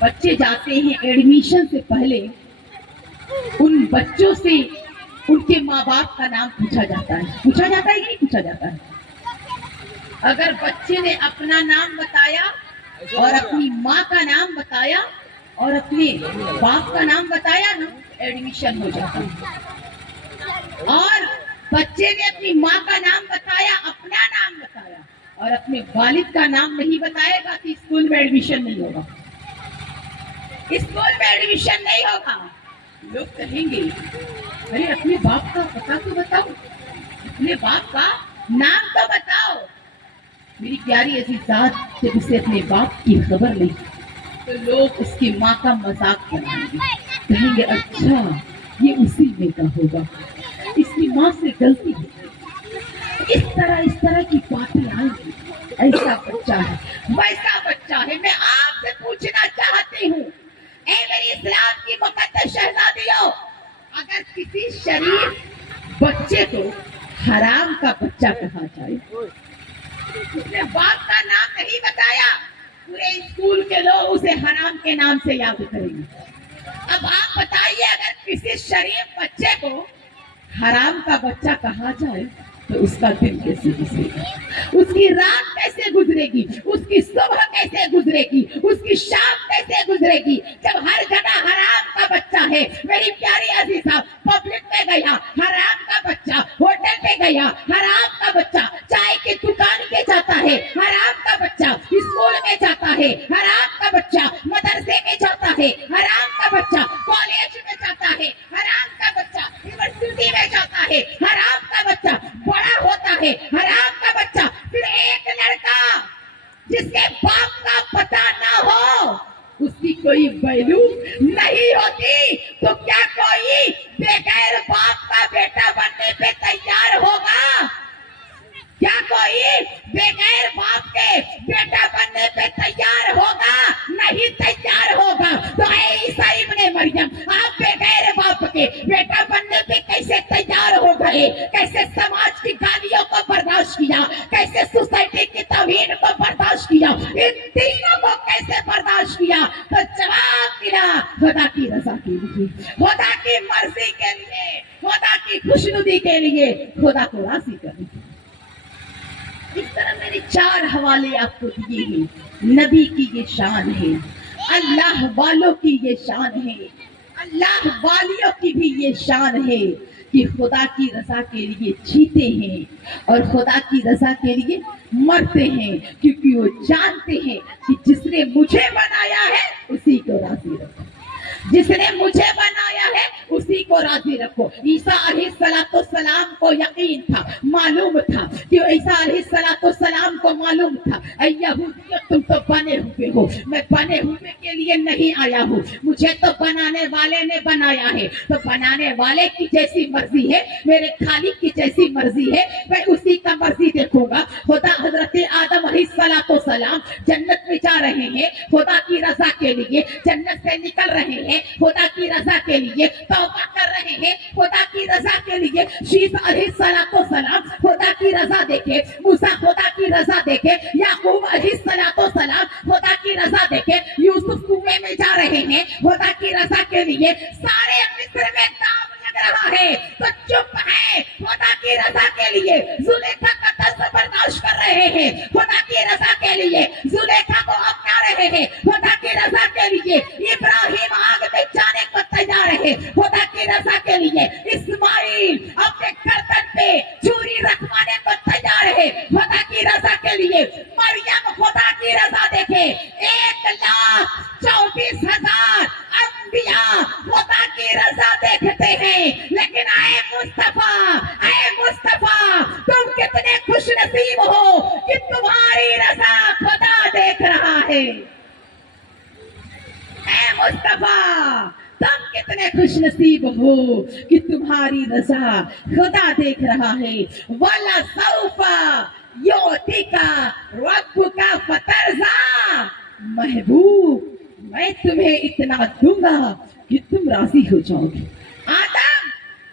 बच्चे जाते हैं एडमिशन से पहले उन बच्चों से उनके माँ बाप का नाम पूछा जाता है कि नहीं पूछा जाता है। अगर बच्चे ने अपना नाम बताया और अपनी माँ का नाम बताया और अपने बाप का नाम बताया ना, एडमिशन हो जाता है। और बच्चे ने अपनी माँ का नाम बताया, अपना नाम बताया और अपने वालिद का नाम नहीं बताएगा कि स्कूल में एडमिशन नहीं होगा, स्कूल में एडमिशन नहीं होगा। लोग कहेंगे अरे अपने बाप का पता तो बताओ, अपने बाप का नाम तो बताओ। मेरी प्यारी अजीज़ात, जब उसे अपने बाप की खबर नहीं तो लोग उसकी माँ का मजाक बनाएंगे, कहेंगे अच्छा ये उसी में का होगा, इसकी माँ से गलती है। इस तरह की बातें आएंगी। ऐसा बच्चा है, वैसा बच्चा है। मैं आपसे पूछना चाहती हूँ, ऐ मेरी इस्लाम की मुकद्दस शहजादियों, अगर किसी शरीफ बच्चे को हराम का बच्चा कहा जाए, उसने बाप का नाम नहीं बताया, पूरे स्कूल के लोग उसे हराम के नाम से याद करेंगे। अब आप बताइए, अगर किसी शरीफ बच्चे को हराम का बच्चा कहा जाए तो उसका दिन कैसे गुजरेगा, उसकी रात कैसे गुजरेगी, उसकी सुबह कैसे गुजरेगी, उसकी शाम कैसे गुजरेगी, जब हर जगह हराम का बच्चा है। मेरी प्यारी अजीज़ा, पब्लिक में गया हराम का बच्चा, होटल पे गया हराम का बच्चा, चाय की दुकान पे जाता है हराम का बच्चा, स्कूल में जाता है हराम का बच्चा, मदरसे में जाता है हराम का बच्चा, कॉलेज में जाता है हराम का बच्चा, यूनिवर्सिटी में जाता है हराम का बच्चा, बड़ा होता है हराम का बच्चा। फिर एक लड़का जिसके बाप का पता ना हो, उसकी कोई वैल्यू नहीं होती, तो क्या कोई बगैर बाप का बेटा बनने पे तैयार होगा? क्या कोई बगैर बाप के बेटा बनने पे तैयार होगा? नहीं तैयार होगा। तो ईसा इब्ने मरियम, आप बगैर बाप के बेटा बनने पे कैसे तैयार हो गए? कैसे समाज की गालियों को बर्दाश्त किया, कैसे सोसाइटी की तौहीन को बर्दाश्त किया, इन तीनों को कैसे बर्दाश्त किया? तो जवाब मिला, खुदा की रजा के लिए, खुदा की मर्जी के लिए, खुदा की खुशनुदी के लिए, खुदा को राजी करने के लिए। इस तरह मैंने 4 हवाले आपको दिए हैं। नबी की ये शान है, अल्लाह वालों की ये शान है, अल्लाह वालियों की भी ये शान है कि खुदा की रजा के लिए जीते हैं और खुदा की रजा के लिए मरते हैं, क्योंकि वो जानते हैं कि जिसने मुझे बनाया है उसी को राजी रखो, जिसने मुझे बनाया है उसी को राजी रखो। ईसा अलैहिस्सलाम को यकीन था, मालूम था कि ईसा अलैहिस्सलाम को मालूम था, यहूदियों तुम तो बने हुए हो, मैं बने हुए के लिए नहीं आया हूँ, मुझे तो बनाने वाले ने बनाया है। तो बनाने वाले की जैसी मर्जी है, मेरे खालिक की जैसी मर्जी है, मैं उसी का मर्जी देखूंगा। खुदा हजरत आदम अलैहिस्सलाम जन्नत में जा रहे हैं खुदा की रजा के लिए, जन्नत से निकल रहे हैं खुदा की रजा के लिए, तौबा कर रहे हैं खुदा की रजा के लिए। शीस अलैहिस्सलाम खुदा की रजा देखे, मूसा खुदा की रजा देखे, याकूब अलैहिस्सलाम खुदा की रजा देखे, यूसुफ कुएं में जा रहे हैं खुदा की रजा के लिए। सारे मिस्र में दाम लग रहा है तो चुप है खुदा की रजा के लिए। जुलेखा का दर्द बर्दाश्त कर रहे हैं खुदा की रजा के लिए, जुलेखा को अपना रहे हैं खुदा की रजा के लिए। इब्राहिम आग में जाने को तैयार है खुदा की रजा के लिए। इस्माइल अपने गर्दन पे छुरी रखवाने को तैयार है खुदा की रजा के लिए। मरियम खुदा की रजा देखे, 1,24,000 अंबिया खुदा की रजा देखते हैं। लेकिन ऐ मुस्तफा तुम कितने खुश नसीब हो कि तुम्हारी रजा खुदा देख रहा है। ऐ मुस्तफा तुम कितने खुश नसीब हो कि तुम्हारी रजा खुदा देख रहा है। वाला सौफा योतिका रब्बुका फतरजा, महबूब मैं तुम्हें इतना दूंगा कि तुम राजी हो जाओगे। आदम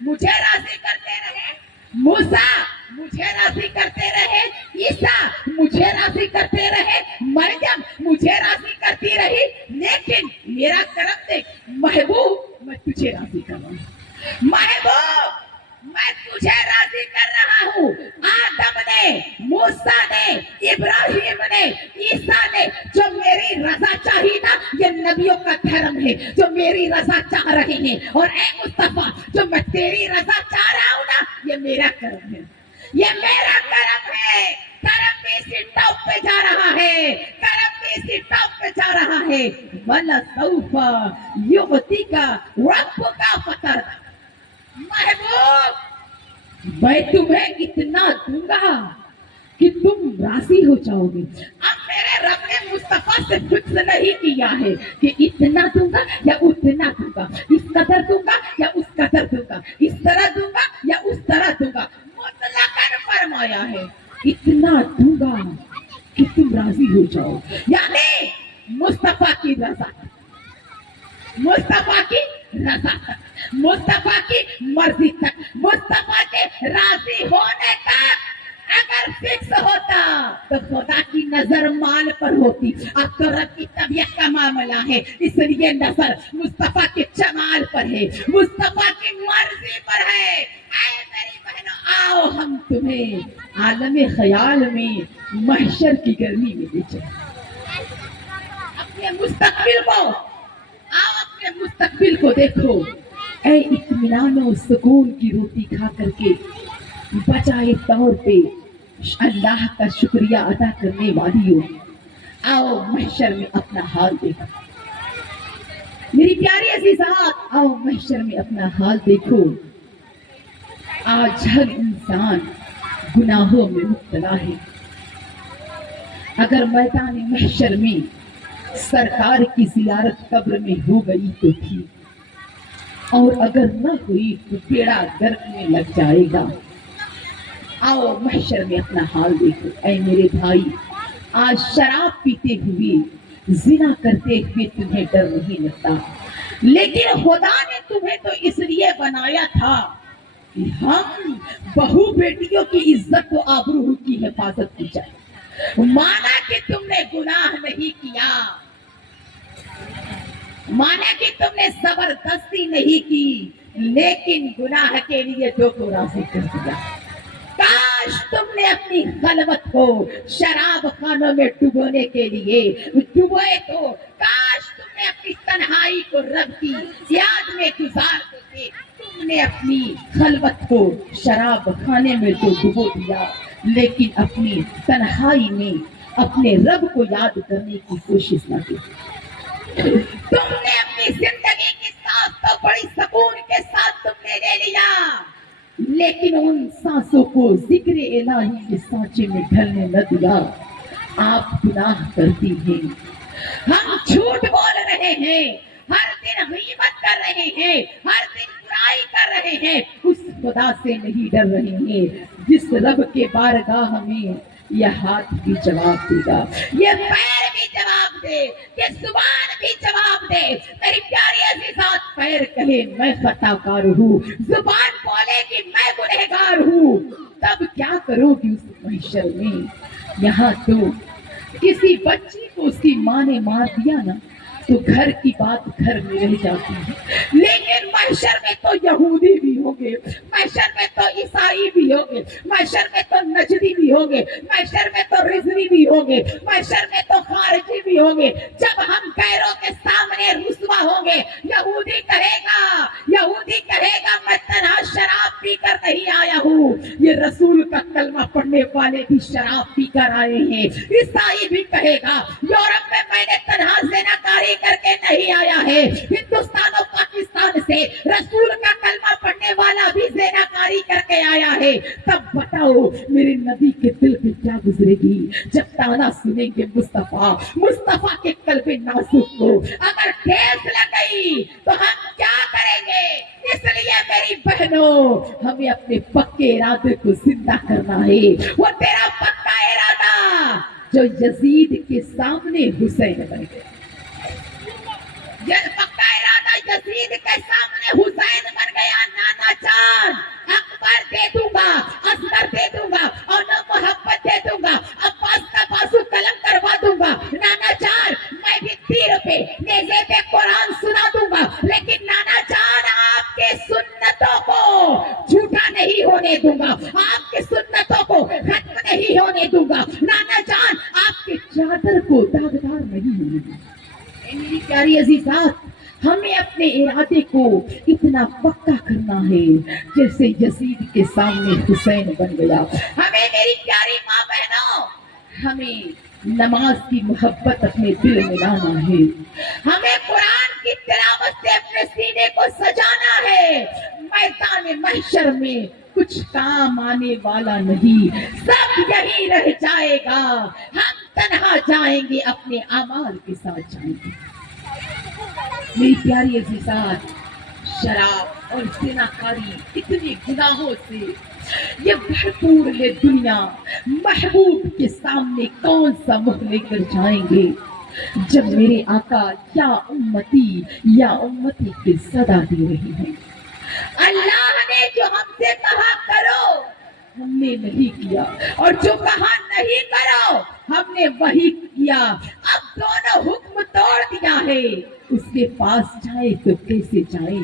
मुझे राजी करते रहे, मूसा मुझे राजी करते रहे, ईसा मुझे राजी करते रहे, मरियम मुझे राजी करती रही, लेकिन मेरा करम देख महबूब, मैं तुझे राजी कर रहा हूँ महबूब, मैं तुझे राजी कर रहा हूँ। आदम ने, मूसा ने, इब्राहिम ने, ईसा ने जो मेरी रजा चाही ना, ये नबियों का धर्म है जो मेरी रजा चाह रहे हैं। और ए मुस्तफा, जो मैं तेरी रजा चाह रहा हूँ ना, ये मेरा करम है, ये मेरा करम है। करम भी इसी टॉप पे जा रहा है, करम भी इसी टॉप पे जा रहा है। वला सौफा युअतिका रब्बुका फतरदा, महबूब मैं तुम्हें इतना दूंगा कि तुम राजी हो जाओगे। अब मेरे रब ने मुस्तफा से फिक्स नहीं किया है कि इतना दूंगा या उतना दूंगा, इस कदर दूंगा या उस कदर दूंगा, इस तरह दूंगा या उस तरह दूंगा। मुतलकन फरमाया है इतना दूंगा कि तुम राजी हो जाओ। यानी मुस्तफा की रजा, मुस्तफा की रजा तक, मुस्तफा की मर्जी तक, मुस्तफा के राजी होने तक अगर फिक्स होता तो खुदा की नजर माल पर होती। अब तो रब की तबीयत का मामला है, इसलिए नजर मुस्तफा के जमाल पर है, मुस्तफा की मर्जी पर है। ऐ मेरी बहनों, आओ हम तुम्हें आलम ख्याल में महशर की गर्मी में ले चलें। अपने मुस्तकबिल को, आओ अपने मुस्तकबिल को देखो। ऐ इत्मीनान और सुकून की रोटी खा करके बजाए तौर पे अल्लाह का शुक्रिया अदा करने वाली हो, आओ महशर में अपना हाल देखो। मेरी प्यारी अजीजात, आओ महशर में अपना हाल देखो। आज हर इंसान गुनाहों में मुब्तला है। अगर मैदान महशर में सरकार की जियारत कब्र में हो गई तो ठीक, और अगर न हुई तो बेड़ा गर्क में लग जाएगा। आओ महशर में अपना हाल देखो। ऐ मेरे भाई, आज शराब पीते हुए, जिना करते हुए तुम्हें डर नहीं लगता, लेकिन खुदा ने तुम्हें तो इसलिए बनाया था कि हम बहू बेटियों की इज्जत और आबरू की हिफाजत की जाए। माना कि तुमने गुनाह नहीं किया, माना कि तुमने जबरदस्ती नहीं की, लेकिन गुनाह के लिए जो को राजी कर दिया। काश तुमने अपनी खलवत को शराब खानों में डुबोने के लिए डुबोए, तो काश तुमने अपनी तन्हाई को रब की याद में गुजार देते। तुमने अपनी खलवत को शराब खाने में तो डुबो दिया, लेकिन अपनी तन्हाई में अपने रब को याद करने की कोशिश न की। तुमने अपनी जिंदगी की सांस तो बड़ी सुकून के साथ तुमने ले लिया, लेकिन उन सांसों को जिक्र इलाही के सांचे में ढलने न दिया। आप गुनाह करती हैं, हम झूठ बोल रहे हैं, हर दिन गीबत कर रहे हैं, हर दिन बुराई कर रहे हैं, उस खुदा से नहीं डर रहे हैं जिस रब के बारगाह में यह हाथ भी जवाब देगा, ये पैर भी जवाब दे, ये जुबान भी जवाब दे। मेरी प्यारी अजीजात, पैर कहे मैं खताकार हूँ, जुबान बोले कि मैं गुनहगार हूँ, तब क्या करोगी उस महशर में। यहाँ तो किसी बच्ची को उसकी माँ ने मार दिया ना, तो घर की बात घर में रह जाती है, लेकिन महशर में तो यहूदी भी होंगे, महशर में तो ईसाई भी होंगे, महशर में तो नजदी भी होंगे, महशर में तो रिजवी भी होंगे, महशर में तो खारजी भी होंगे। जब हम गैरों के सामने रुस्वा होंगे, यहूदी कहेगा मैं तन्हा शराब पी कर नहीं आया हूँ, ये रसूल का कलमा पढ़ने वाले भी शराब पी कर आए हैं। ईसाई भी कहेगा यूरोप में मैंने तन्हा ज़िनाकारी करके नहीं आया है, हिंदुस्तान और पाकिस्तान से रसूल का कलमा पढ़ने वाला भी ज़िनाकारी करके आया है। तब बताओ मेरे नबी के दिल पे क्या गुजरेगी जब ताना सुनेंगे मुस्तफा के कल्बे नाजुक को। अगर ठेस लग गई तो हम क्या करेंगे? इसलिए मेरी बहनों, हमें अपने पक्के इरादे को जिंदा करना है। वो तेरा पक्का इरादा जो यजीद के सामने हुसैन बन गया, पक्का इरादा यजीद के सामने हुसैन बन गया। नाना जान अकबर दे दूंगा, असगर दे दूंगा, और न मोहब्बत दे दूंगा, अब्बास का बाजू कलम करवा दूंगा। नाना जान मैं भी तीर पे नेज़े पे मेरी प्यारी अजीजात, हमें अपने इरादे को इतना पक्का करना है जैसे यजीद के सामने हुसैन बन गया। हमें मेरी प्यारी माँ बहनों, हमें नमाज की मोहब्बत अपने दिल में लाना है, हमें कुरान की तिलावत से अपने सीने को सजाना है। मैदान महशर में कुछ काम आने वाला नहीं, सब यही रह जाएगा। हम तन्हा जाएंगे, अपने अमाल के साथ जाएंगे। मेरी प्यारी अजीजात, शराब और ज़िनाकारी इतने गुनाहों से ये भरपूर है दुनिया, महबूब के सामने कौन सा मुंह लेकर जाएंगे जब मेरे आका या उम्मती की सदा दे रही है। अल्लाह ने जो हमसे कहा करो, हमने नहीं किया, और जो कहा नहीं करो, हमने वही किया। अब दोनों हुक्म तोड़ दिया है, उसके पास जाए तो कैसे जाए,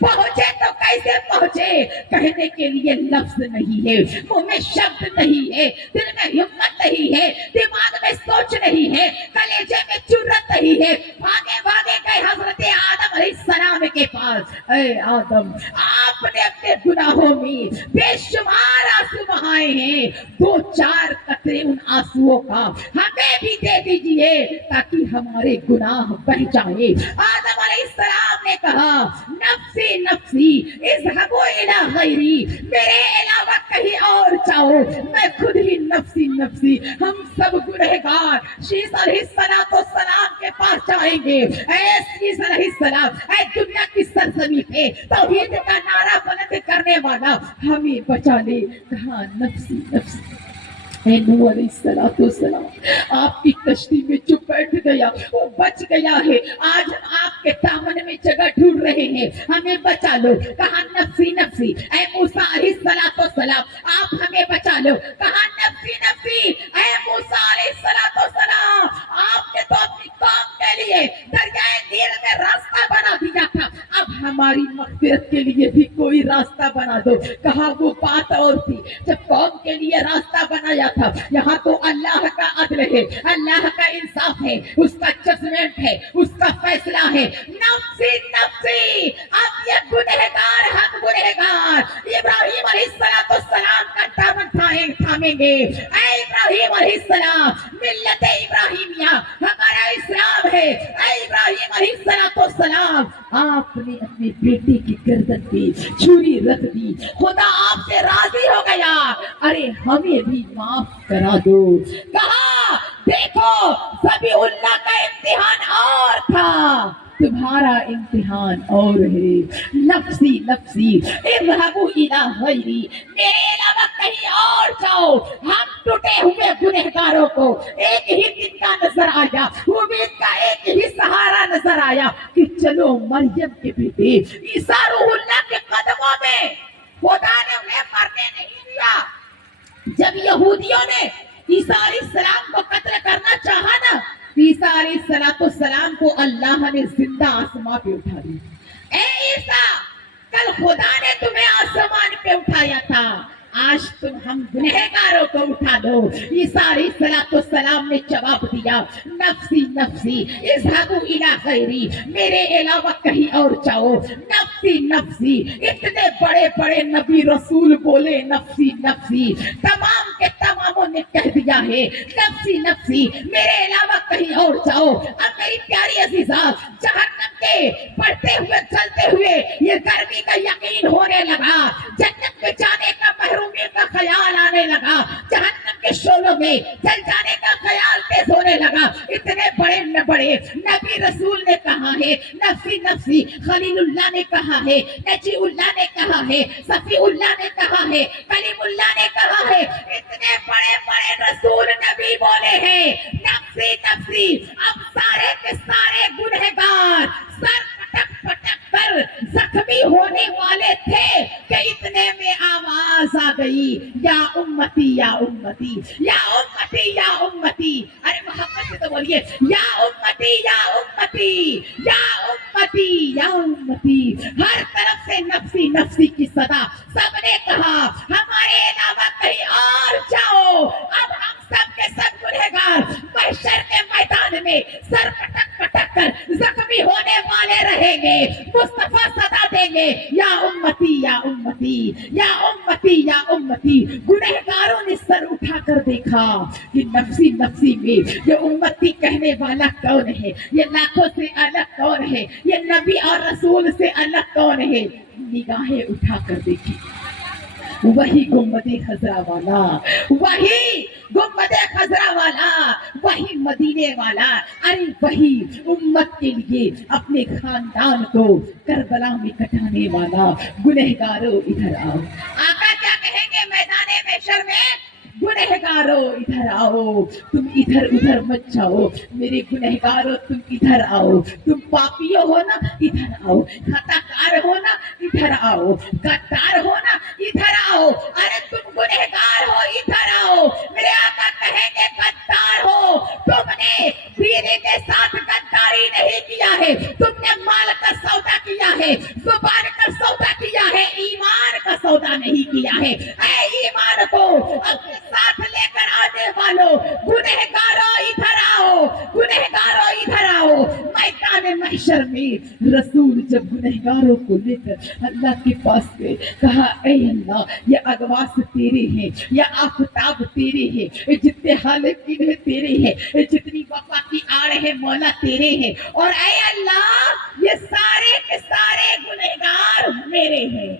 पहुंचे तो कैसे पहुंचे। कहने के लिए लफ्ज नहीं है, मुंह में शब्द नहीं है, दिल में हिम्मत नहीं है, दिमाग में सोच नहीं है, कलेजे में जुर्रत नहीं है। भागे भागे गए हजरत आदम अलैहिस्सलाम के पास। ऐ आदम, आपने अपने गुनाहों में बेशुमार आंसू बहाए हैं, 2-4 कतरे उन आंसुओं का हमें भी दे दीजिए ताकि हमारे गुनाह बह जाए। आदम अलैहिस्सलाम ने कहा, नफ्सी नफ्सी इज़हबू इला गैरी, मेरे अलावा कहीं और जाओ, मैं खुद ही नफ्सी नफ्सी। हम सब गुनहगार शीश अलैहिस्सलाम के पास जाएंगे। ऐ शीश अलैहिस्सलाम, ऐ दुनिया की सरजमी पे तौहीद का नारा बुलंद करने वाला, हमें बचा ले। कहा नफ्सी नफ्सी। नूह अलैहिस्सलाम आपकी कश्ती में जो बैठ गया वो बच गया है। आज हम आपके दामन में जगह ढूंढ रहे हैं, हमें बचा लो। कहा नफ्सी नफ्सी। ऐ मूसा अलैहिस्सलाम, आप हमें बचा लो। कहा नफ्सी नफ्सी। ऐ मूसा अलैहिस्सलाम, आपने तो अपनी कौम के लिए दरियाए नील में रास्ता बना दिया था, अब हमारी मग़फ़िरत के लिए भी कोई रास्ता बना दो। कहा वो बात और थी जब कौम के लिए रास्ता बनाया था, यहाँ तो अल्लाह का अदल है, अल्लाह का इंसाफ है, उसका जजमेंट है, उसका फैसला है। नफ्सी नफ्सी। अब ये गुनहगार, हम गुनहगार इब्राहिम अलैहिस्सलाम का दामन थामेंगे। ऐ इब्राहिम अलैहिस्सलाम, मिल्लत इब्राहिमिया हमारा इस्लाम है। ऐ इब्राहिम अलैहिस्सलाम, आपने अपने बेटे की गर्दन पे छुरी रख दी, खुदा आपसे राजी हो गया, अरे हमें भी माफ करा दो। कहा देखो, ज़बीहुल्लाह का इम्तिहान और था, तुम्हारा इम्तिहान और है। नफ्सी नफ्सी इज़हबू इला गैरी, मेरे अलावा कहीं और जाओ। हम टूटे हुए गुनहगारों को एक ही दिन का नजर आया, उम्मीद का एक ही सहारा नजर आया कि चलो मरियम के बेटे ईसा रूहुल्लाह के कदमों में। खुदा ने उन्हें मरने नहीं दिया। जब यहूदियों ने ईसा अलैहिस्सलाम को कत्ल करना चाहा ना, ईसा अलैहिस्सलाम को अल्लाह ने जिंदा आसमां पे उठा दिया। ए ईसा, कल खुदा ने तुम्हें आसमान पे उठाया था, आज तुम हम गुनहगारों को उठा दो। ईसा अलैहिस्सलाम ने जवाब दिया, नफ्सी नफ्सी इज़हबू इला गैरी, मेरे अलावा कहीं और जाओ। नफ्सी नफ्सी। इतने बड़े बड़े नबी रसूल बोले नफ्सी नफ्सी, तमाम के तमामों ने कह दिया है नफ्सी नफ्सी, मेरे अलावा कहीं और जाओ। अब मेरी प्यारी अजीजा, जहन्नम के बढ़ते हुए चलते हुए ये गर्मी का यकीन होने लगा, जन्नत में जाने का महरूमियत का ख्याल आने लगा, जहन्नम के शोलों में जल जाने का ख्याल तेज होने लगा। इतने बड़े बड़े नबी रसूल ने कहा है नफ्सी नफ्सी, खलीलुल्लाह ने कहा है, नजीउल्लाह ने कहा है, सफीउल्लाह ने कहा है, कलीमुल्लाह ने कहा है, इतने बड़े बड़े रसूल नबी बोले हैं नफ्सी नफ्सी। अब सारे के सारे गुनहगार सर पटक पटक कर जख्मी होने वाले थे कि इतने में आवाज आ गई, या उम्मती या उम्मती या उम्मती या उम्मती। अरे मोहब्बत से तो बोलिए, या उम्मती या उम्मती या उम्मती या उम्मती। हर तरफ से नफ्सी नफ्सी की सदा, सबने कहा हमारे अलावा कहीं और जाओ। अब हम सब के सब गुनहगार محشر کے میدان میں سر پٹک پٹک کر زخمی ہونے والے رہیں گے. مصطفیٰ صدا دیں گے یا امتی یا امتی یا امتی یا امتی. گنہگاروں نے سر اٹھا کر دیکھا کہ نفسی نفسی میں یہ امتی کہنے والا کون ہے, یہ لاکھوں سے الگ کون ہے, یہ نبی اور رسول سے الگ کون ہے. نگاہیں اٹھا کر دیکھی, وہی گنبد خضرا والا, وہی گنبد خضرا والا, وہی مدینے والا, ارے وہی امت کے لیے اپنے خاندان کو کربلا میں کٹانے والا. گنہگاروں ادھر آؤ. آقا کیا کہیں گے میدان محشر میں؟ گنہگاروں ادھر آؤ, تم ادھر ادھر مت جاؤ. میرے گنہگاروں تم ادھر آؤ. تم پاپیوں ہو نا, ادھر آؤ. خطا کار ہو نا, ادھر آؤ. غدار ہو نا, ادھر آؤ. ارے تم گنہگار ہو, ادھر آؤ. میرے آقا کہیں گے غدار ہو, تم نے بیوی کے ساتھ غداری نہیں کیا ہے, تم نے مال کا سودا کیا ہے, زبان کا سودا کیا ہے, ایمان کا سودا نہیں کیا ہے. اے ایمان کو اپنے ساتھ لے کر آنے والوں, گنہگاروں ادھر آؤ, گنہگاروں ادھر آؤ. میدان محشر میں رسول جب گنہگاروں کو لے کر اللہ کے پاس گئے, کہا اے اللہ, یہ اغواس تیرے ہیں, یہ آفتاب تیرے ہیں, یہ جتنے حالقین ہیں تیرے ہیں, یہ جتنی وفا کی آڑ ہے مولا تیرے ہیں, اور اے اللہ یہ سارے کے سارے گنہگار میرے ہیں.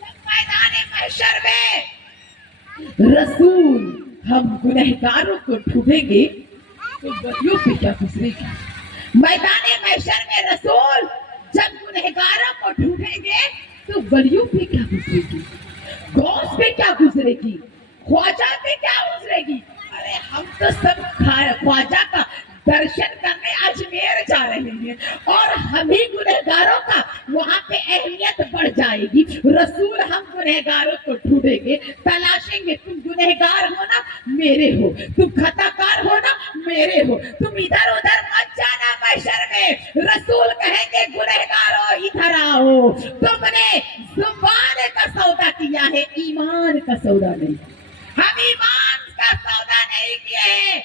میدان محشر میں رسول ہم گنہگاروں کو ڈھونڈیں گے تو ولیوں پہ کیا گزرے گی. میدان محشر میں رسول جب گنہگاروں کو ڈھونڈیں گے تو ولیوں پہ کیا گزرے گی, غوث پہ کیا گزرے گی, خواجہ پہ کیا گزرے گی. ارے ہم تو سب خواجہ کا درشن کرنے اجمیر جا رہے ہیں, اور ہم ہی گنہگاروں کا وہاں پہ اہمیت بڑھ جائے گی. رسول ہم گنہگاروں کو ڈھونڈیں گے, تلاشیں گے. تم گنہگار ہو نا, میرے ہو. تم خطا کار ہو نا, میرے ہو. تم ادھر ادھر مت جانا محشر میں. رسول کہیں گے گنہگاروں ادھر آؤ, تم نے زبان کا سودا کیا ہے, ایمان کا سودا نہیں. ہم ایمان کا سودا نہیں کیے.